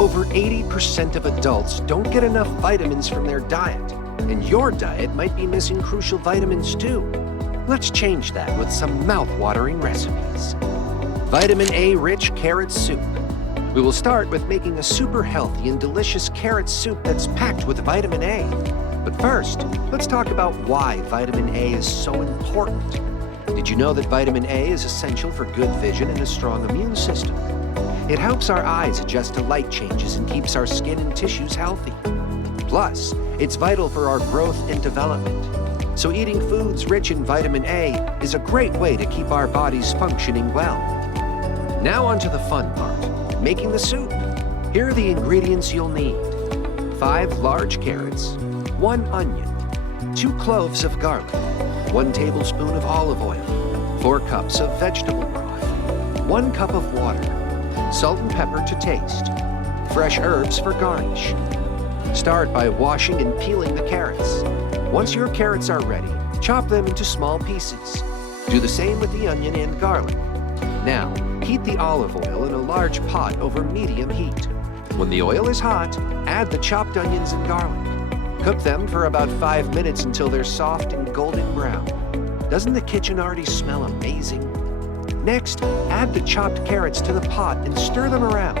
Over 80% of adults don't get enough vitamins from their diet, and your diet might be missing crucial vitamins too. Let's change that with some mouth-watering recipes. Vitamin A-rich carrot soup. We will start with making a super healthy and delicious carrot soup that's packed with vitamin A. But first, let's talk about why vitamin A is so important. Did you know that vitamin A is essential for good vision and a strong immune system? It helps our eyes adjust to light changes and keeps our skin and tissues healthy. Plus, it's vital for our growth and development. So eating foods rich in vitamin A is a great way to keep our bodies functioning well. Now onto the fun part, making the soup. Here are the ingredients you'll need. 5 large carrots, 1 onion, 2 cloves of garlic, 1 tablespoon of olive oil, 4 cups of vegetable broth, 1 cup of water, salt and pepper to taste, fresh herbs for garnish. Start by washing and peeling the carrots. Once your carrots are ready, chop them into small pieces. Do the same with the onion and garlic. Now, heat the olive oil in a large pot over medium heat. When the oil is hot, add the chopped onions and garlic. Cook them for about 5 minutes until they're soft and golden brown. Doesn't the kitchen already smell amazing? Next, add the chopped carrots to the pot and stir them around.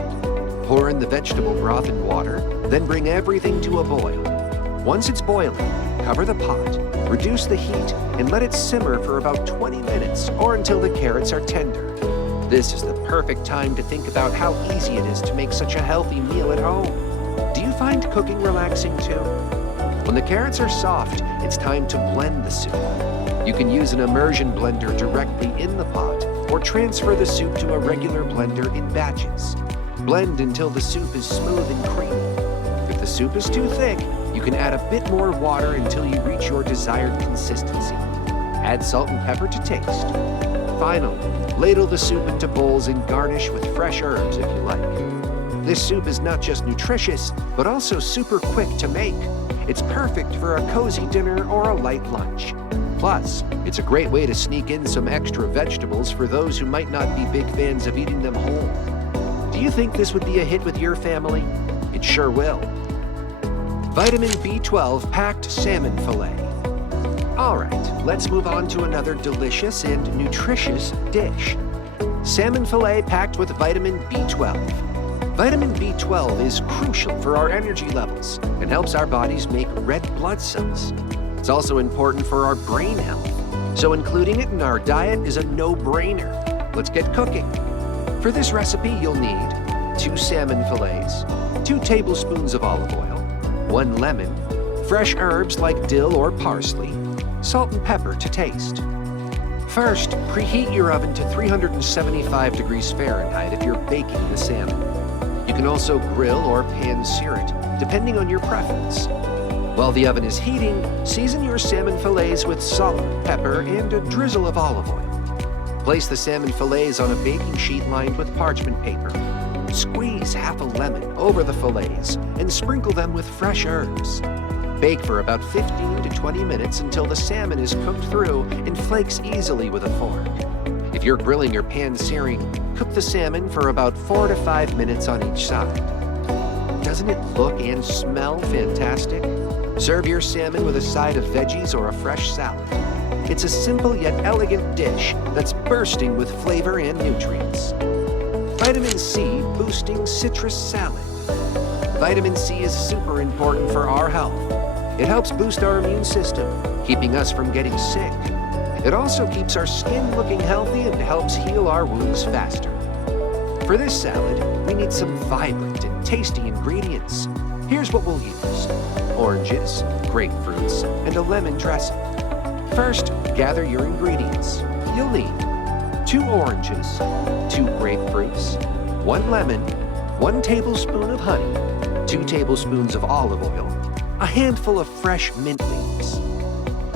Pour in the vegetable broth and water, then bring everything to a boil. Once it's boiling, cover the pot, reduce the heat, and let it simmer for about 20 minutes or until the carrots are tender. This is the perfect time to think about how easy it is to make such a healthy meal at home. Do you find cooking relaxing too? When the carrots are soft, it's time to blend the soup. You can use an immersion blender directly in the pot or transfer the soup to a regular blender in batches. Blend until the soup is smooth and creamy. If the soup is too thick, you can add a bit more water until you reach your desired consistency. Add salt and pepper to taste. Finally, ladle the soup into bowls and garnish with fresh herbs if you like. This soup is not just nutritious, but also super quick to make. It's perfect for a cozy dinner or a light lunch. Plus, it's a great way to sneak in some extra vegetables for those who might not be big fans of eating them whole. Do you think this would be a hit with your family? It sure will. Vitamin B12 packed salmon fillet. All right, let's move on to another delicious and nutritious dish. Salmon fillet packed with vitamin B12. Vitamin B12 is crucial for our energy levels and helps our bodies make red blood cells. It's also important for our brain health, so including it in our diet is a no-brainer. Let's get cooking. For this recipe, you'll need 2 salmon fillets, 2 tablespoons of olive oil, 1 lemon, fresh herbs like dill or parsley, salt and pepper to taste. First, preheat your oven to 375 degrees Fahrenheit if you're baking the salmon. You can also grill or pan-sear it, depending on your preference. While the oven is heating, season your salmon fillets with salt, pepper, and a drizzle of olive oil. Place the salmon fillets on a baking sheet lined with parchment paper. Squeeze half a lemon over the fillets and sprinkle them with fresh herbs. Bake for about 15 to 20 minutes until the salmon is cooked through and flakes easily with a fork. If you're grilling or pan-searing, cook the salmon for about 4 to 5 minutes on each side. Doesn't it look and smell fantastic? Serve your salmon with a side of veggies or a fresh salad. It's a simple yet elegant dish that's bursting with flavor and nutrients. Vitamin C boosting citrus salad. Vitamin C is super important for our health. It helps boost our immune system, keeping us from getting sick. It also keeps our skin looking healthy and helps heal our wounds faster. For this salad, we need some vibrant and tasty ingredients. Here's what we'll use: oranges, grapefruits, and a lemon dressing. First, gather your ingredients. You'll need 2 oranges, 2 grapefruits, 1 lemon, 1 tablespoon of honey, 2 tablespoons of olive oil, a handful of fresh mint leaves.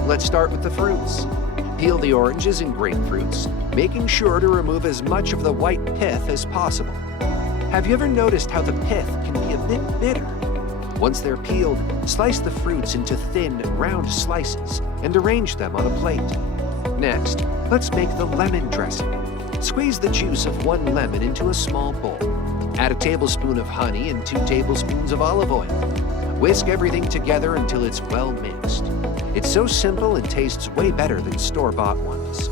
Let's start with the fruits. Peel the oranges and grapefruits, making sure to remove as much of the white pith as possible. Have you ever noticed how the pith can be a bit bitter? Once they're peeled, slice the fruits into thin, round slices and arrange them on a plate. Next, let's make the lemon dressing. Squeeze the juice of 1 lemon into a small bowl. Add a tablespoon of honey and 2 tablespoons of olive oil. Whisk everything together until it's well mixed. It's so simple and tastes way better than store-bought ones.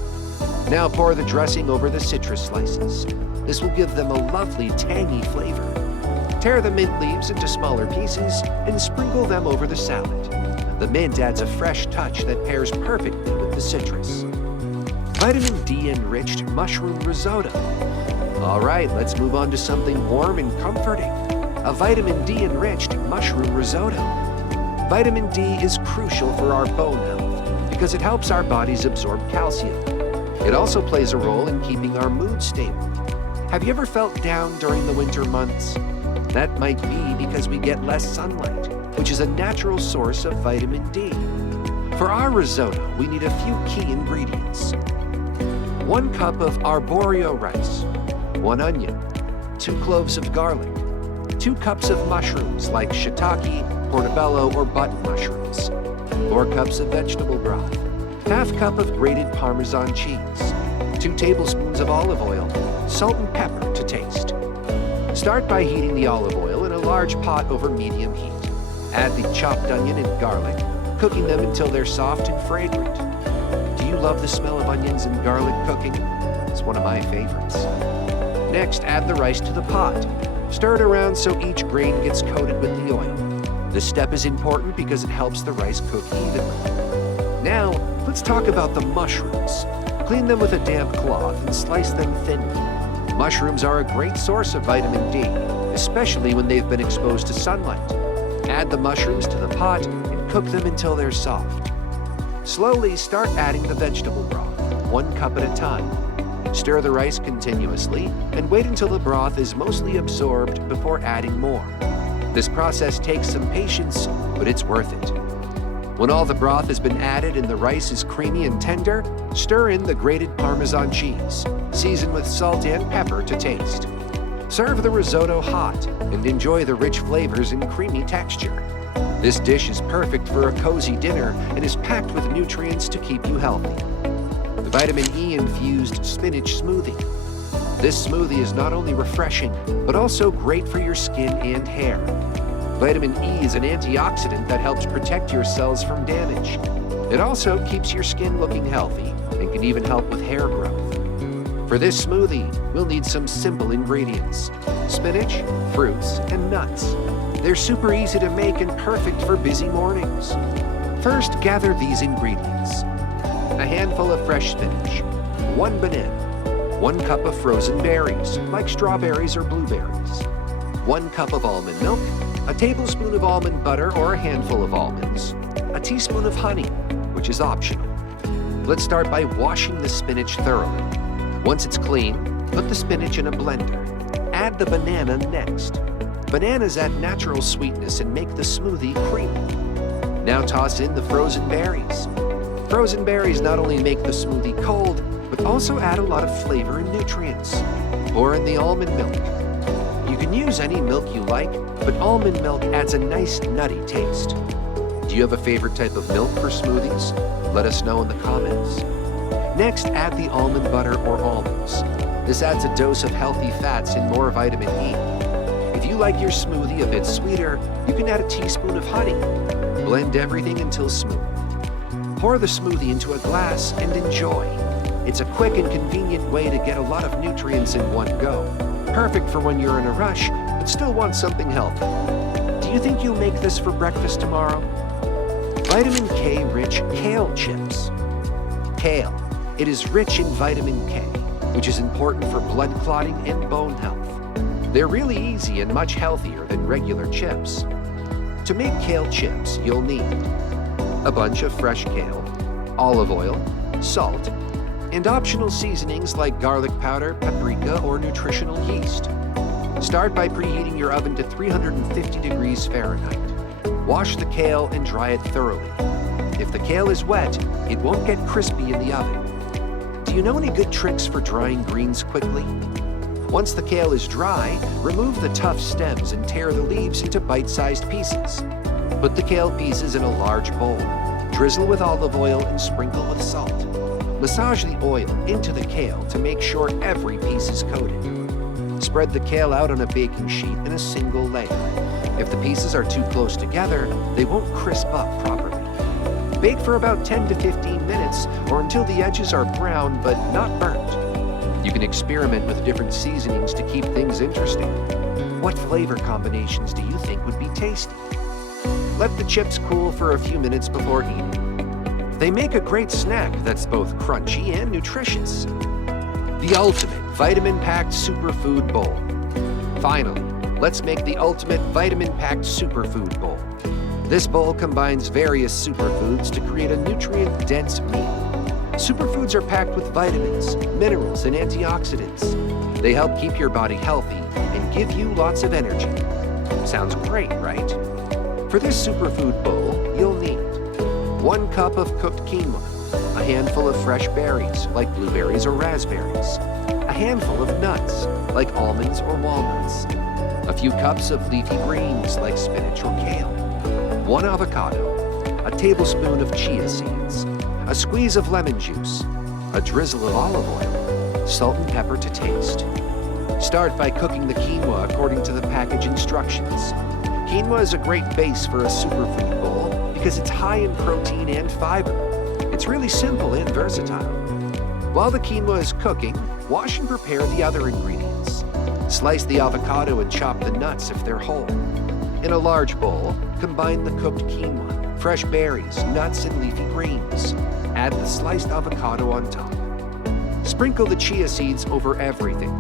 Now pour the dressing over the citrus slices. This will give them a lovely tangy flavor. Tear the mint leaves into smaller pieces and sprinkle them over the salad. The mint adds a fresh touch that pairs perfectly with the citrus. Vitamin D enriched mushroom risotto. All right, let's move on to something warm and comforting. A vitamin D enriched mushroom risotto. Vitamin D is crucial for our bone health because it helps our bodies absorb calcium. It also plays a role in keeping our mood stable. Have you ever felt down during the winter months? That might be because we get less sunlight, which is a natural source of vitamin D. For our risotto, we need a few key ingredients. 1 cup of arborio rice, 1 onion, 2 cloves of garlic, 2 cups of mushrooms like shiitake, portobello, or button mushrooms, 4 cups of vegetable broth, ½ cup of grated Parmesan cheese, 2 tablespoons of olive oil, salt and pepper to taste. Start by heating the olive oil in a large pot over medium heat. Add the chopped onion and garlic, cooking them until they're soft and fragrant. Do you love the smell of onions and garlic cooking? It's one of my favorites. Next, add the rice to the pot. Stir it around so each grain gets coated with the oil. This step is important because it helps the rice cook evenly. Now, let's talk about the mushrooms. Clean them with a damp cloth and slice them thinly. Mushrooms are a great source of vitamin D, especially when they've been exposed to sunlight. Add the mushrooms to the pot and cook them until they're soft. Slowly start adding the vegetable broth, 1 cup at a time. Stir the rice continuously and wait until the broth is mostly absorbed before adding more. This process takes some patience, but it's worth it. When all the broth has been added and the rice is creamy and tender, stir in the grated Parmesan cheese. Season with salt and pepper to taste. Serve the risotto hot and enjoy the rich flavors and creamy texture. This dish is perfect for a cozy dinner and is packed with nutrients to keep you healthy. The Vitamin E Infused Spinach Smoothie. This smoothie is not only refreshing, but also great for your skin and hair. Vitamin E is an antioxidant that helps protect your cells from damage. It also keeps your skin looking healthy and can even help with hair growth. For this smoothie, we'll need some simple ingredients: spinach, fruits, and nuts. They're super easy to make and perfect for busy mornings. First, gather these ingredients: a handful of fresh spinach, 1 banana, 1 cup of frozen berries, like strawberries or blueberries, 1 cup of almond milk, a tablespoon of almond butter or a handful of almonds, a teaspoon of honey, which is optional. Let's start by washing the spinach thoroughly. Once it's clean, put the spinach in a blender. Add the banana next. Bananas add natural sweetness and make the smoothie creamy. Now toss in the frozen berries. Frozen berries not only make the smoothie cold, but also add a lot of flavor and nutrients. Pour in the almond milk. You can use any milk you like, but almond milk adds a nice nutty taste. Do you have a favorite type of milk for smoothies? Let us know in the comments. Next, add the almond butter or almonds. This adds a dose of healthy fats and more vitamin E. If you like your smoothie a bit sweeter, you can add a teaspoon of honey. Blend everything until smooth. Pour the smoothie into a glass and enjoy. It's a quick and convenient way to get a lot of nutrients in one go. Perfect for when you're in a rush, but still want something healthy. Do you think you'll make this for breakfast tomorrow? Vitamin K-rich kale chips. Kale. It is rich in vitamin K, which is important for blood clotting and bone health. They're really easy and much healthier than regular chips. To make kale chips, you'll need a bunch of fresh kale, olive oil, salt, and optional seasonings like garlic powder, paprika, or nutritional yeast. Start by preheating your oven to 350 degrees Fahrenheit. Wash the kale and dry it thoroughly. If the kale is wet, it won't get crispy in the oven. Do you know any good tricks for drying greens quickly? Once the kale is dry, remove the tough stems and tear the leaves into bite-sized pieces. Put the kale pieces in a large bowl. Drizzle with olive oil and sprinkle with salt. Massage the oil into the kale to make sure every piece is coated. Spread the kale out on a baking sheet in a single layer. If the pieces are too close together, they won't crisp up properly. Bake for about 10 to 15 minutes or until the edges are brown but not burnt. You can experiment with different seasonings to keep things interesting. What flavor combinations do you think would be tasty? Let the chips cool for a few minutes before eating. They make a great snack that's both crunchy and nutritious. The ultimate vitamin-packed superfood bowl. Finally, let's make the ultimate vitamin-packed superfood bowl. This bowl combines various superfoods to create a nutrient-dense meal. Superfoods are packed with vitamins, minerals, and antioxidants. They help keep your body healthy and give you lots of energy. Sounds great, right? For this superfood bowl, you'll need 1 cup of cooked quinoa, a handful of fresh berries like blueberries or raspberries, a handful of nuts like almonds or walnuts, a few cups of leafy greens like spinach or kale, 1 avocado, a tablespoon of chia seeds, a squeeze of lemon juice, a drizzle of olive oil, salt and pepper to taste. Start by cooking the quinoa according to the package instructions. Quinoa is a great base for a superfood bowl because it's high in protein and fiber. It's really simple and versatile. While the quinoa is cooking, wash and prepare the other ingredients. Slice the avocado and chop the nuts if they're whole. In a large bowl, combine the cooked quinoa, fresh berries, nuts, and leafy greens. Add the sliced avocado on top. Sprinkle the chia seeds over everything.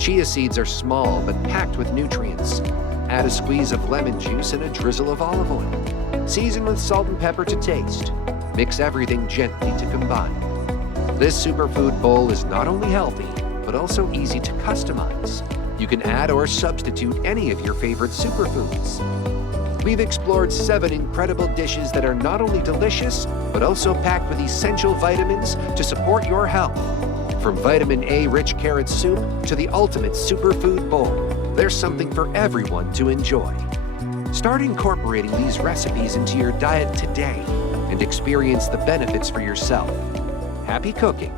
Chia seeds are small but packed with nutrients. Add a squeeze of lemon juice and a drizzle of olive oil. Season with salt and pepper to taste. Mix everything gently to combine. This superfood bowl is not only healthy, but also easy to customize. You can add or substitute any of your favorite superfoods. We've explored 7 incredible dishes that are not only delicious, but also packed with essential vitamins to support your health. From vitamin A-rich carrot soup to the ultimate superfood bowl, there's something for everyone to enjoy. Start incorporating these recipes into your diet today and experience the benefits for yourself. Happy cooking!